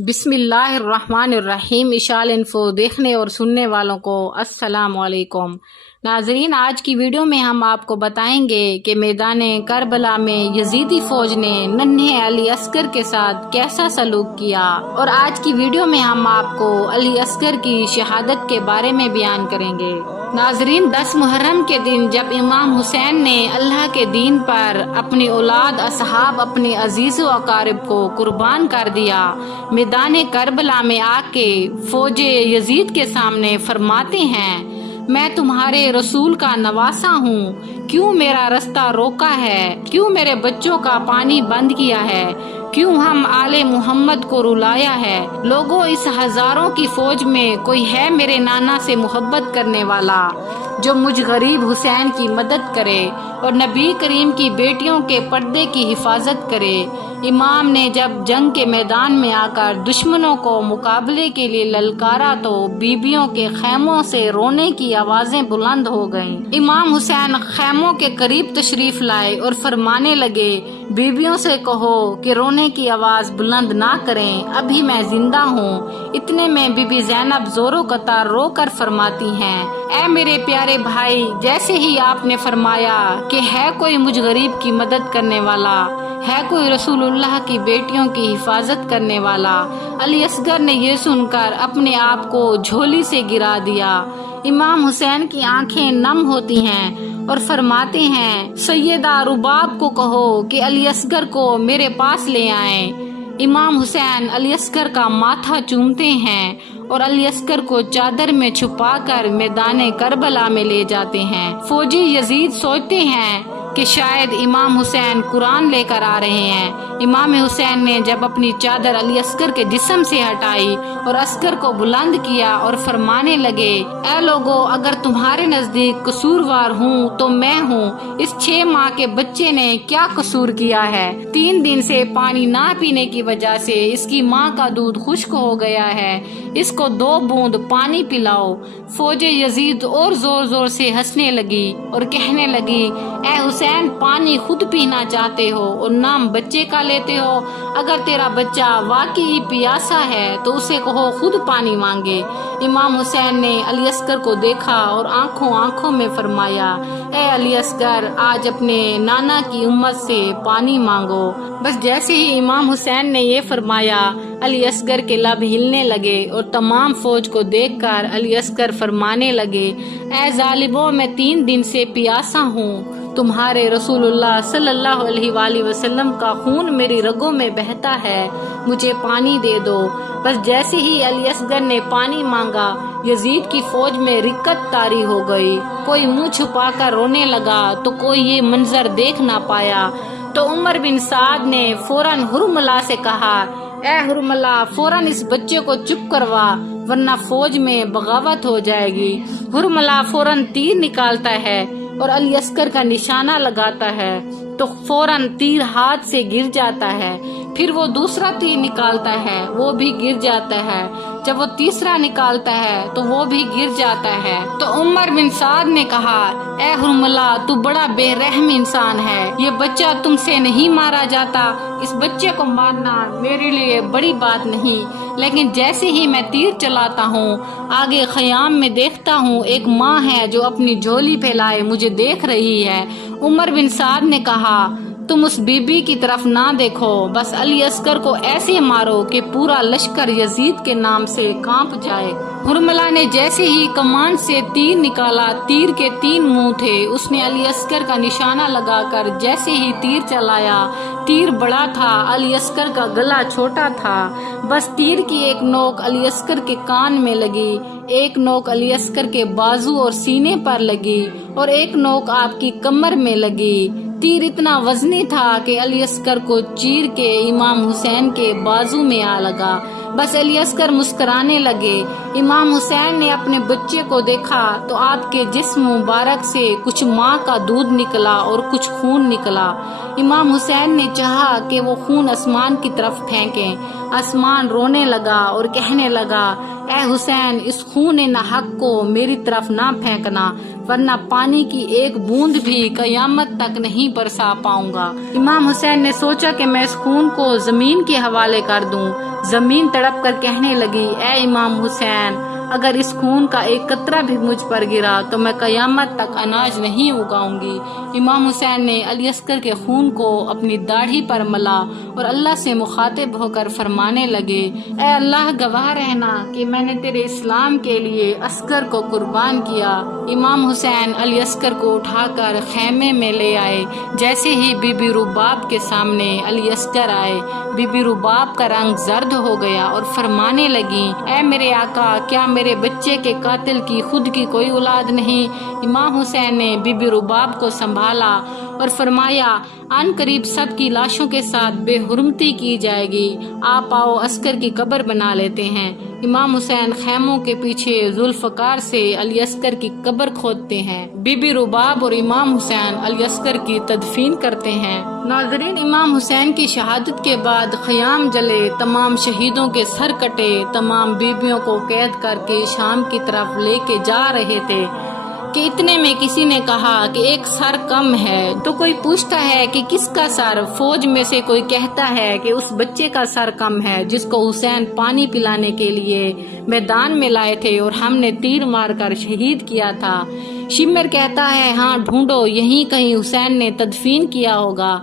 बिस्मिल्लाहिर्रहमानिर्रहीम। इशाल इन्फो देखने और सुनने वालों को अस्सलाम वालेकुम। नाजरीन, आज की वीडियो में हम आपको बताएंगे कि मैदान करबला में यजीदी फौज ने नन्हे अली असगर के साथ कैसा सलूक किया, और आज की वीडियो में हम आपको अली असगर की शहादत के बारे में बयान करेंगे। नाजरीन, 10 मुहर्रम के दिन जब इमाम हुसैन ने अल्लाह के दीन पर अपनी औलाद, असहाब, अपने अजीज़ व अकारिब को कुर्बान कर दिया, मैदान करबला में आके फौजे यजीद के सामने फरमाते हैं, मैं तुम्हारे रसूल का नवासा हूँ, क्यों मेरा रास्ता रोका है, क्यों मेरे बच्चों का पानी बंद किया है, क्यों हम आले मोहम्मद को रुलाया है। लोगों, इस हजारों की फौज में कोई है मेरे नाना से मोहब्बत करने वाला, जो मुझ गरीब हुसैन की मदद करे और नबी करीम की बेटियों के पर्दे की हिफाजत करे। इमाम ने जब जंग के मैदान में आकर दुश्मनों को मुकाबले के लिए ललकारा तो बीबियों के खैमों से रोने की आवाजें बुलंद हो गईं। इमाम हुसैन खैमों के करीब तशरीफ लाए और फरमाने लगे, बीबियों से कहो कि रोने की आवाज बुलंद ना करें, अभी मैं जिंदा हूँ। इतने में बीबी ज़ैनब जोरो कतार रो कर फरमाती हैं, ऐ मेरे प्यारे भाई, जैसे ही आपने फरमाया कि है कोई मुझ गरीब की मदद करने वाला, है कोई रसूलुल्लाह की बेटियों की हिफाजत करने वाला, अली असगर ने ये सुनकर अपने आप को झोली से गिरा दिया। इमाम हुसैन की आंखें नम होती हैं और फरमाते हैं, सैयदा रुबाब को कहो कि अली असगर को मेरे पास ले आएं। इमाम हुसैन अली असगर का माथा चूमते हैं और अली असगर को चादर में छुपाकर मैदान करबला में ले जाते हैं। फौजी यजीद सोचते हैं कि शायद इमाम हुसैन कुरान लेकर आ रहे हैं। इमाम हुसैन ने जब अपनी चादर अली असगर के जिस्म से हटाई और असगर को बुलंद किया और फरमाने लगे, ऐ लोगो, अगर तुम्हारे नजदीक कसूरवार हूँ तो मैं हूँ। इस 6 माह के बच्चे ने क्या कसूर किया है? 3 दिन से पानी ना पीने की वजह से इसकी माँ का दूध खुश्क हो गया है, इसको 2 बूंद पानी पिलाओ। फौजे यजीद और जोर जोर से हंसने लगी और कहने लगी, ऐ हुसैन, पानी खुद पीना चाहते हो और नाम बच्चे का लेते हो? अगर तेरा बच्चा वाकई प्यासा है तो उसे कहो खुद पानी मांगे। इमाम हुसैन ने अली असगर को देखा और आंखों आंखों में फरमाया, ऐ अली असगर, आज अपने नाना की उम्मत से पानी मांगो। बस जैसे ही इमाम हुसैन ने ये फरमाया, अली असगर के लब हिलने लगे और तमाम फौज को देखकर अली असगर फरमाने लगे, ऐ जालिबों, मैं 3 दिन से प्यासा हूँ। तुम्हारे रसूलुल्लाह सल्लल्लाहु अलैहि वसल्लम का खून मेरी रगों में बहता है, मुझे पानी दे दो। बस जैसे ही अली असगर ने पानी मांगा, यजीद की फौज में रिक्कत तारी हो गई। कोई मुंह छुपाकर रोने लगा तो कोई ये मंजर देख ना पाया। तो उमर बिन साद ने फौरन हुरमला से कहा, ऐ हुरमला, फौरन इस बच्चे को चुप करवा, वरना फौज में बगावत हो जाएगी। हुरमला फौरन तीर निकालता है और अली असगर का निशाना लगाता है तो फौरन तीर हाथ से गिर जाता है। फिर वो दूसरा तीर निकालता है, वो भी गिर जाता है। जब वो तीसरा निकालता है तो वो भी गिर जाता है। तो उमर बिन साद ने कहा, ऐ हुरमला, तू बड़ा बेरहम इंसान है, ये बच्चा तुमसे नहीं मारा जाता। इस बच्चे को मारना मेरे लिए बड़ी बात नहीं, लेकिन जैसे ही मैं तीर चलाता हूँ, आगे खयाम में देखता हूँ एक माँ है जो अपनी झोली फैलाए मुझे देख रही है। उमर बिन साद ने कहा, तुम उस बीबी की तरफ ना देखो, बस अली असगर को ऐसे मारो कि पूरा लश्कर यजीद के नाम से कांप जाए। हुरमला ने जैसे ही कमान से तीर निकाला, तीर के 3 मुंह थे। उसने अली असगर का निशाना लगाकर जैसे ही तीर चलाया, तीर बड़ा था, अली असगर का गला छोटा था। बस तीर की एक नोक अली असगर के कान में लगी, एक नोक अली असगर के बाजू और सीने पर लगी और एक नोक आपकी कमर में लगी। तीर इतना वजनी था कि अली असगर को चीर के इमाम हुसैन के बाजू में आ लगा। बस अली असगर मुस्कुराने लगे। इमाम हुसैन ने अपने बच्चे को देखा तो आपके जिस्म मुबारक से कुछ माँ का दूध निकला और कुछ खून निकला। इमाम हुसैन ने चाहा कि वो खून आसमान की तरफ फेंकें। आसमान रोने लगा और कहने लगा, اے حسین اس خون ناحق کو میری طرف نہ پھینکنا، ورنہ پانی کی ایک بوند بھی قیامت تک نہیں برسا پاؤں گا۔ امام حسین نے سوچا کہ میں اس خون کو زمین کے حوالے کر دوں۔ زمین تڑپ کر کہنے لگی، اے امام حسین، اگر اس خون کا ایک قطرہ بھی مجھ پر گرا تو میں قیامت تک اناج نہیں اگاؤں گی۔ امام حسین نے علی اصغر کے خون کو اپنی داڑھی پر ملا اور اللہ سے مخاطب ہو کر فرمانے لگے، اے اللہ گواہ رہنا کہ میں نے تیرے اسلام کے لیے اصغر کو قربان کیا۔ امام حسین علی اصغر کو اٹھا کر خیمے میں لے آئے۔ جیسے ہی بی بی رباب کے سامنے علی اصغر آئے، بی بی رباب کا رنگ زرد ہو گیا اور فرمانے لگی، اے میرے آقا، کیا میرے بچے کے قاتل کی خود کی کوئی اولاد نہیں؟ امام حسین نے بی بی رباب کو سنبھالا اور فرمایا، ان قریب سب کی لاشوں کے ساتھ بے حرمتی کی جائے گی، آپ آؤ اصغر کی قبر بنا لیتے ہیں۔ امام حسین خیموں کے پیچھے ذوالفقار سے علی اصغر کی قبر کھودتے ہیں۔ بی بی رباب اور امام حسین علی اصغر کی تدفین کرتے ہیں۔ ناظرین، امام حسین کی شہادت کے بعد خیام جلے، تمام شہیدوں کے سر کٹے، تمام بیویوں کو قید کر کے شام کی طرف لے کے جا رہے تھے کہ اتنے میں کسی نے کہا کہ ایک سر کم ہے۔ تو کوئی پوچھتا ہے کہ کس کا سر؟ فوج میں سے کوئی کہتا ہے کہ اس بچے کا سر کم ہے جس کو حسین پانی پلانے کے لیے میدان میں لائے تھے اور ہم نے تیر مار کر شہید کیا تھا۔ شمر کہتا ہے، ہاں ڈھونڈو، یہیں کہیں حسین نے تدفین کیا ہوگا۔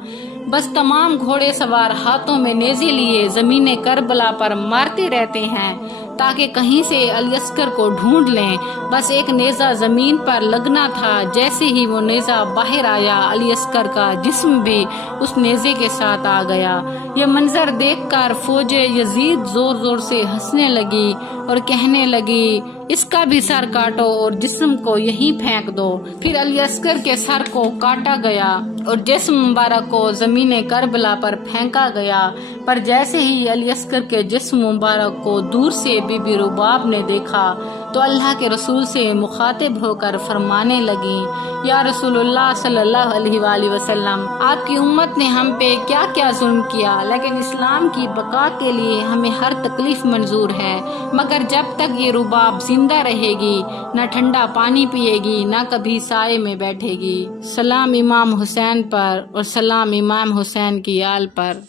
بس تمام گھوڑے سوار ہاتھوں میں نیزے لیے زمین کربلا پر مارتے رہتے ہیں تاکہ کہیں سے علی اصغر کو ڈھونڈ لیں۔ بس ایک نیزہ زمین پر لگنا تھا، جیسے ہی وہ نیزہ باہر آیا علی اصغر کا جسم بھی اس نیزے کے ساتھ آ گیا۔ یہ منظر دیکھ کر فوج یزید زور زور سے ہنسنے لگی اور کہنے لگی، اس کا بھی سر کاٹو اور جسم کو یہیں پھینک دو۔ پھر علی اصغر کے سر کو کاٹا گیا اور جسم مبارک کو زمین کربلا پر پھینکا گیا۔ پر جیسے ہی علی اصغر کے جسم مبارک کو دور سے بی بی رباب نے دیکھا تو اللہ کے رسول سے مخاطب ہو کر فرمانے لگی، یا رسول اللہ صلی اللہ علیہ وآلہ وسلم، آپ کی امت نے ہم پہ کیا کیا ظلم کیا، لیکن اسلام کی بقا کے لیے ہمیں ہر تکلیف منظور ہے، مگر جب تک یہ رباب زندہ رہے گی نہ ٹھنڈا پانی پیے گی نہ کبھی سائے میں بیٹھے گی۔ سلام امام حسین پر اور سلام امام حسین کی آل پر۔